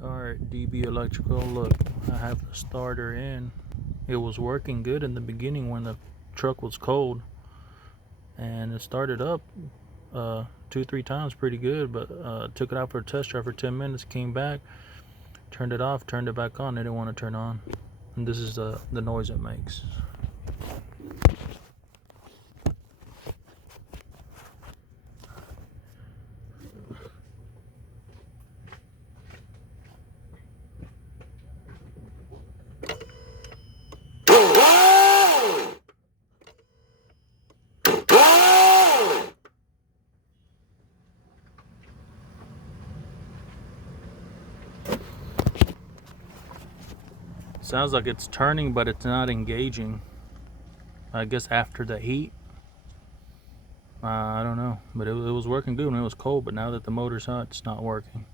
Alright, DB Electrical, look, I have the starter in. It was working good in the beginning when the truck was cold, and it started up 2-3 times pretty good, but took it out for a test drive for 10 minutes, came back, turned it off, turned it back on. It didn't want to turn on, and this is the noise it makes. Sounds like it's turning, but it's not engaging. I guess after the heat. I don't know, but it was working good when it was cold, but now that the motor's hot, it's not working.